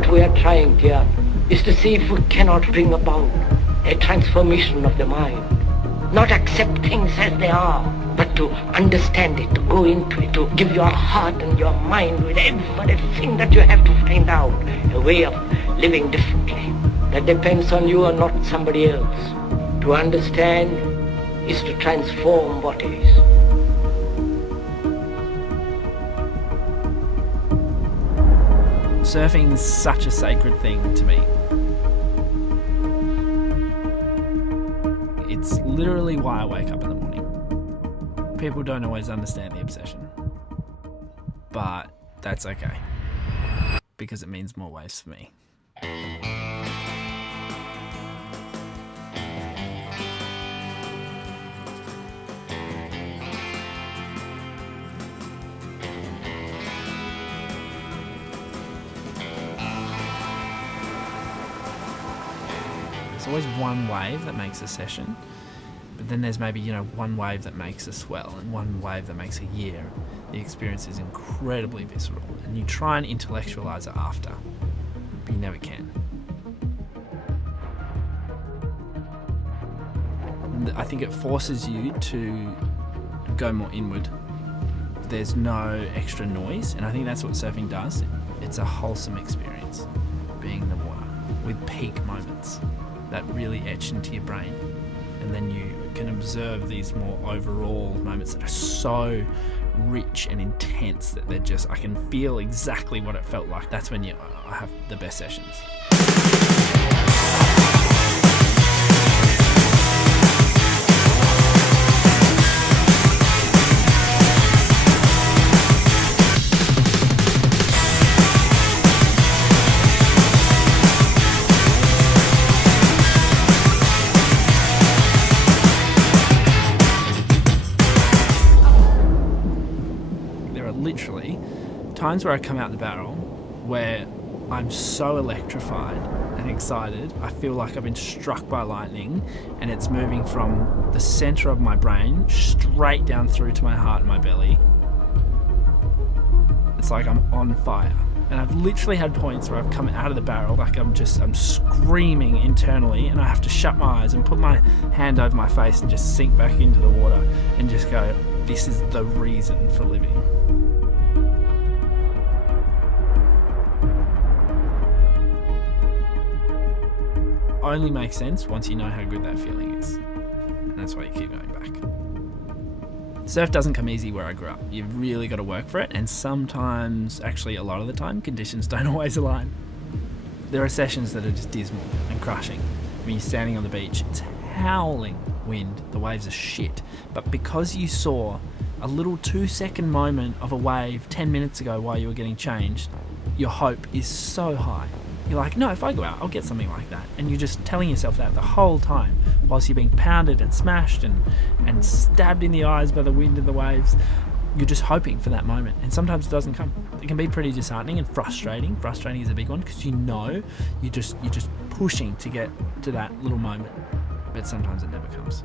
What we are trying here is to see if we cannot bring about a transformation of the mind. Not accept things as they are, but to understand it, to go into it, to give your heart and your mind with everything that you have to find out, a way of living differently. That depends on you and not somebody else. To understand is to transform what is. Surfing is such a sacred thing to me. It's literally why I wake up in the morning. People don't always understand the obsession, but that's okay, because it means more waves for me. There's always one wave that makes a session, but then there's maybe, one wave that makes a swell and one wave that makes a year. The experience is incredibly visceral, and you try and intellectualize it after, but you never can. And I think it forces you to go more inward. There's no extra noise, and I think that's what surfing does. It's a wholesome experience, being in the water, with peak moments that really etch into your brain, and then you can observe these more overall moments that are so rich and intense that they're just, I can feel exactly what it felt like. That's when I have the best sessions. Literally times where I come out the barrel where I'm so electrified and excited, I feel like I've been struck by lightning, and it's moving from the center of my brain straight down through to my heart and my belly. It's like I'm on fire, and I've literally had points where I've come out of the barrel like I'm screaming internally, and I have to shut my eyes and put my hand over my face and just sink back into the water and just go, this is the reason for living. Only makes sense once you know how good that feeling is, and that's why you keep going back. Surf doesn't come easy where I grew up. You've really got to work for it, and sometimes, actually a lot of the time, conditions don't always align. There are sessions that are just dismal and crushing. When you're standing on the beach, it's howling wind, the waves are shit, but because you saw a little 2-second moment of a wave 10 minutes ago while you were getting changed, your hope is so high. You're like, no, if I go out, I'll get something like that. And you're just telling yourself that the whole time, whilst you're being pounded and smashed and stabbed in the eyes by the wind and the waves. You're just hoping for that moment. And sometimes it doesn't come. It can be pretty disheartening and frustrating. Frustrating is a big one, because you're just pushing to get to that little moment. But sometimes it never comes.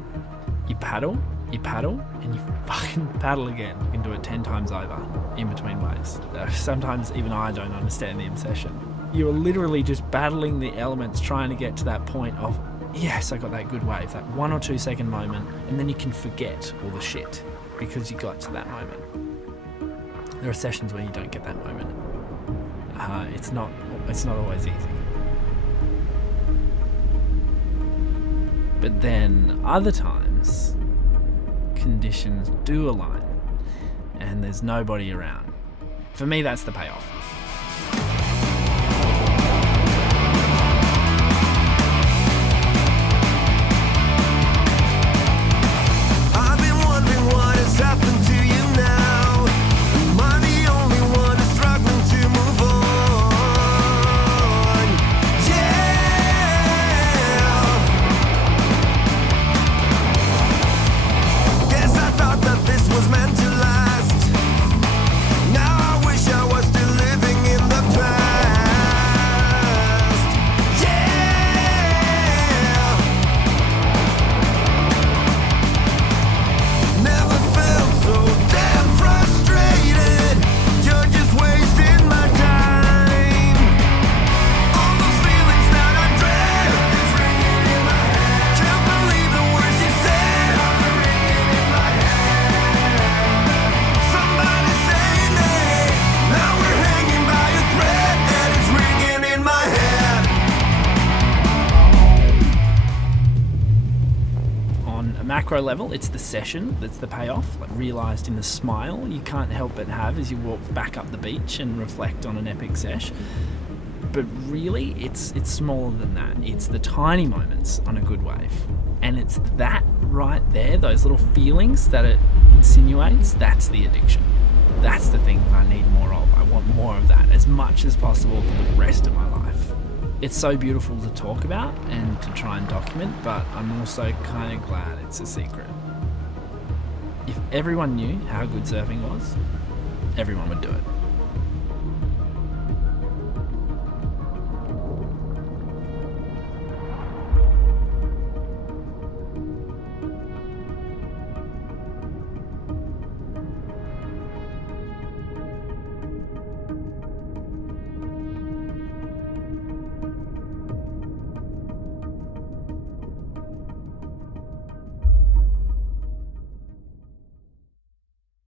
You paddle, and you fucking paddle again. You can do it 10 times over in between waves. Sometimes even I don't understand the obsession. You're literally just battling the elements, trying to get to that point of, yes, I got that good wave, that 1 or 2 second moment, and then you can forget all the shit because you got to that moment. There are sessions where you don't get that moment. It's not always easy. But then other times, conditions do align, and there's nobody around. For me, that's the payoff. Was meant to last. Now I wish I was still living. macro level, it's the session that's the payoff, like realised in the smile you can't help but have as you walk back up the beach and reflect on an epic sesh. But really, it's smaller than that. It's the tiny moments on a good wave. And it's that right there, those little feelings that it insinuates, that's the addiction. That's the thing that I need more of. I want more of that as much as possible for the rest of my life. It's so beautiful to talk about and to try and document, but I'm also kind of glad it's a secret. If everyone knew how good surfing was, everyone would do it.